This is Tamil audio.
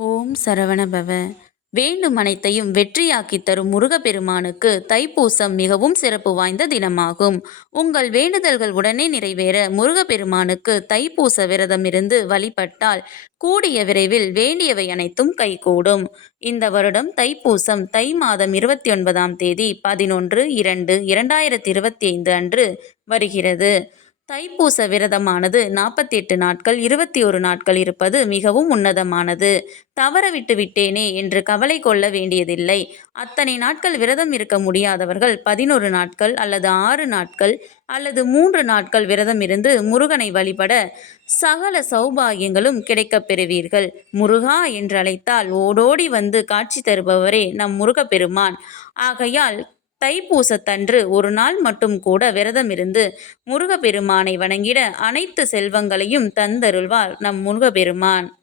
ஓம் சரவணபவ. வேண்டும் அனைத்தையும் வெற்றியாக்கித் தரும் முருகப்பெருமானுக்கு தைப்பூசம் மிகவும் சிறப்பு வாய்ந்த தினமாகும். உங்கள் வேண்டுதல்கள் உடனே நிறைவேற முருகப்பெருமானுக்கு தைப்பூச விரதம் இருந்து வழிபட்டால் கூடிய விரைவில் வேண்டியவை அனைத்தும் கைகூடும். இந்த வருடம் தைப்பூசம் தை மாதம் 29ஆம் தேதி 11/2/2025 அன்று வருகிறது. தைப்பூச விரதமானது 48 நாட்கள் 21 நாட்கள் இருப்பது மிகவும் உன்னதமானது. தவற விட்டு விட்டேனே என்று கவலை கொள்ள வேண்டியதில்லை. அத்தனை நாட்கள் விரதம் இருக்க முடியாதவர்கள் 11 நாட்கள் அல்லது 6 நாட்கள் அல்லது 3 நாட்கள் விரதம் இருந்து முருகனை வழிபட சகல சௌபாகியங்களும் கிடைக்கப் பெறுவீர்கள். முருகா என்று அழைத்தால் ஓடோடி வந்து காட்சி தருபவரே நம் முருகப்பெருமான். ஆகையால் தைப்பூசத்தன்று ஒரு நாள் மட்டும் கூட விரதம் இருந்து முருகப்பெருமானை வணங்கிட அனைத்து செல்வங்களையும் தந்தருள்வார் நம் முருகப்பெருமான்.